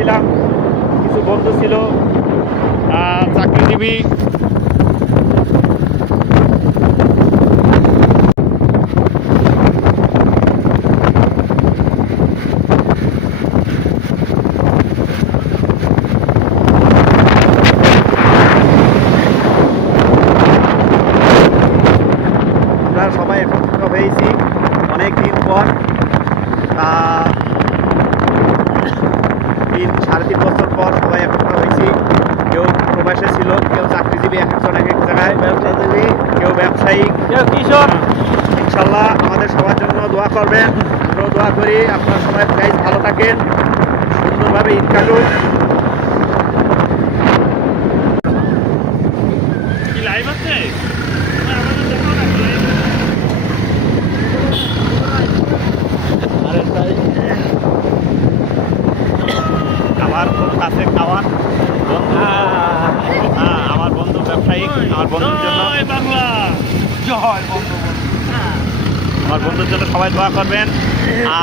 ছিলাম, কিছু বন্ধু ছিল চাকরিজীবী। আমরা সবাই একত্রিত হয়েছি অনেক দিন পর, 3-3.5 বছর পর সবাই একত্রিত হয়েছি। কেউ প্রবাসে ছিল, কেউ চাকরিজীবী, এক একজন এক এক জায়গায় ব্যবসাজীবী, কেউ ব্যবসায়ী, কেউ কৃষক। ইনশাল্লাহ আমাদের সবার জন্য দোয়া করবেন, আমরাও দোয়া করি। আপনারা সবাই প্রাইজ ভালো থাকেন, সুন্দরভাবে ঈদ কাটুন। লাইভ আছে আমার খুব কাছে খাওয়ার বন্ধু, আমার বন্ধু ব্যবসায়ী, আমার বন্ধুর জন্য বাংলা জয় বন্ধু, আমার বন্ধুর জন্য সবাই দোয়া করবেন।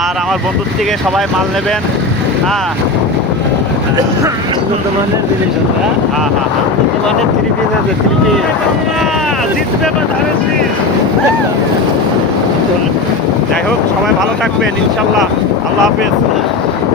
আর আমার বন্ধুর থেকে সবাই মাল নেবেন। হ্যাঁ মানের জিনিস আছে, মানের 3 পিস আছে, 3 পিস। যাই হোক, সবাই ভালো থাকবেন ইনশাল্লাহ। আল্লাহ হাফেজ।